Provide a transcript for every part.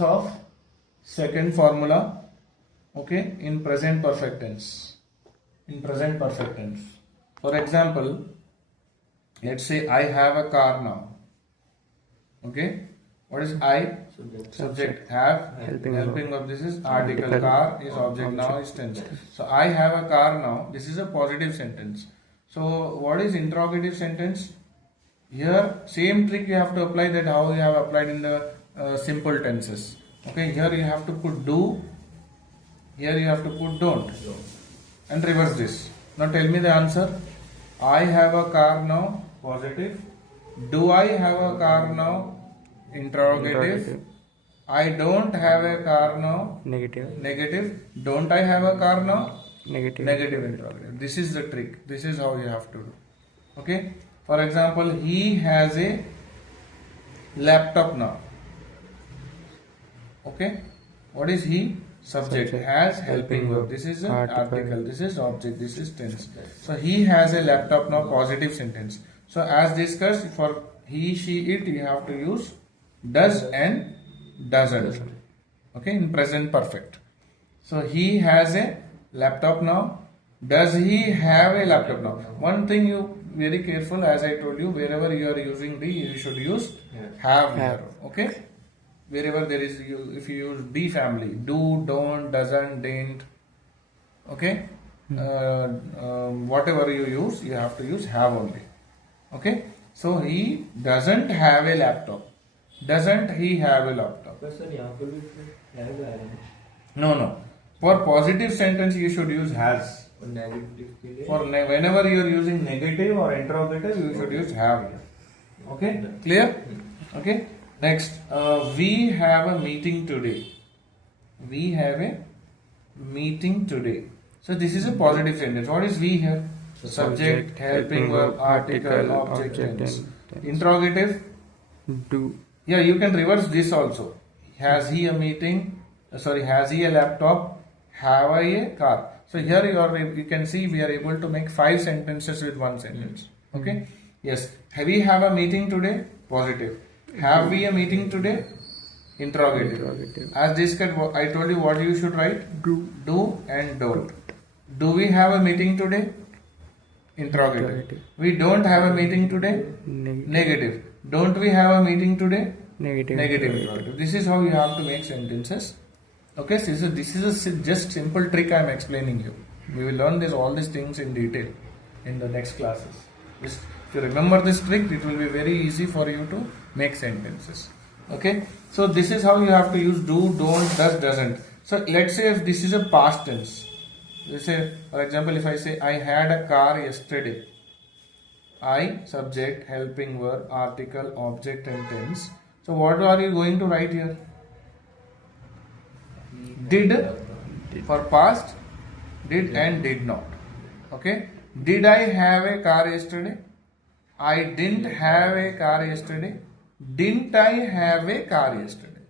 of second formula, okay, in present perfect tense. In present perfect tense. For example, let's say I have a car now. Okay, what is I? Subject. Have. Helping verb. This is article. Car is object. Now is tense. So I have a car now. This is a positive sentence. So what is interrogative sentence? Here same trick you have to apply that how you have applied in the simple tenses. Okay, here you have to put do, here you have to put don't, and reverse this. Now tell me the answer. I have a car now, positive. Do I have a car now? Interrogative. I don't have a car now, Negative. negative. Don't I have a car now? Negative. Negative interrogative. This is the trick. This is how you have to do. Okay. For example, he has a laptop now. Okay. What is he? Subject. Has helping verb. This is an article. This is object. This is tense. So he has a laptop now. Positive sentence. So as discussed, for he, she, it, you have to use does and doesn't. Okay. In present perfect. So he has a laptop now. Does he have a laptop now? One thing you very careful, as I told you, wherever you are using the, you should use have here. Okay. Wherever there is, if you use be family, do, don't, doesn't, didn't. Okay. Whatever you use, you have to use have only. Okay. So he doesn't have a laptop. Doesn't he have a laptop? No. For positive sentence, you should use has. For whenever you are using negative or interrogative, you should use have here. Okay, clear? Okay. Next, we have a meeting today. We have a meeting today. So this is a positive sentence. What is we here? Subject, helping verb, article, object, tense. Interrogative. Do. Yeah, you can reverse this also. Has he a meeting? Has he a laptop? Have I a car? So here you can see we are able to make 5 sentences with one sentence. Okay. Yes. Have we have a meeting today? Positive. Have we a meeting today? Interrogative. As discussed, I told you what you should write. Do and don't. Do we have a meeting today? Interrogative. We don't have a meeting today? Negative. Don't we have a meeting today? Negative. Interrogative. This is how you have to make sentences. Okay, so this is a just simple trick I am explaining you. We will learn all these things in detail in the next classes. Just if you remember this trick, it will be very easy for you to make sentences. Okay, so this is how you have to use do, don't, does, doesn't. So let's say if this is a past tense. Let's say, for example, if I say I had a car yesterday. I, subject, helping verb, article, object and tense. So what are you going to write here? Did for past, did and did not. Okay. Did I have a car yesterday? I didn't have a car yesterday. Didn't I have a car yesterday?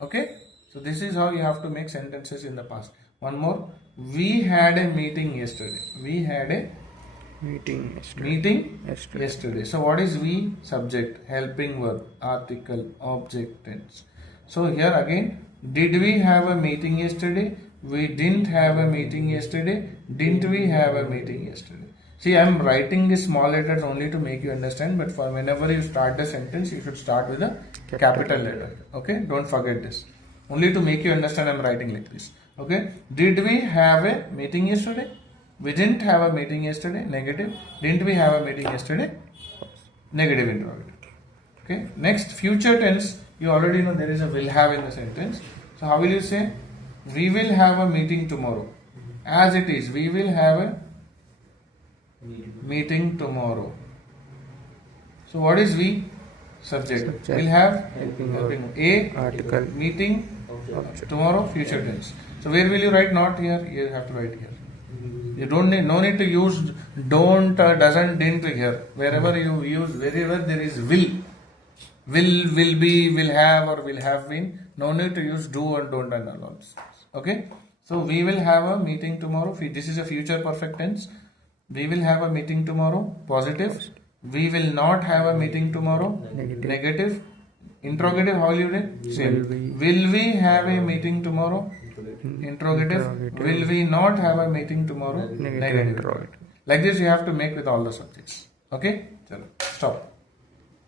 Okay. So this is how you have to make sentences in the past. One more. We had a meeting yesterday. We had a Meeting yesterday. So what is we? Subject, helping verb, article, object, tense. So here again, did we have a meeting yesterday? We didn't have a meeting yesterday. Didn't we have a meeting yesterday? See, I am writing these small letters only to make you understand, but for whenever you start the sentence, you should start with a capital letter. Okay, don't forget this. Only to make you understand, I am writing like this. Okay, did we have a meeting yesterday? We didn't have a meeting yesterday. Negative. Didn't we have a meeting yesterday? Negative interrogative. Okay. Next, future tense. You already know there is a will have in the sentence. So how will you say? We will have a meeting tomorrow. As it is, we will have a meeting tomorrow. So what is we? Subject. Will have helping a article, meeting tomorrow, future tense. So where will you write not here? You have to write here. You don't need, no need to use don't, doesn't, didn't here. Wherever you use, wherever there is will be, will have or will have been, no need to use do or don't and all this. Okay. So we will have a meeting tomorrow. This is a future perfect tense. We will have a meeting tomorrow. Positive. We will not have a meeting tomorrow. Negative. Interrogative, how will you do? Same. Will we have a meeting tomorrow? Interrogative. Will we not have a meeting tomorrow? Negative interrogative. Like this you have to make with all the subjects. Okay? Chalo. Stop.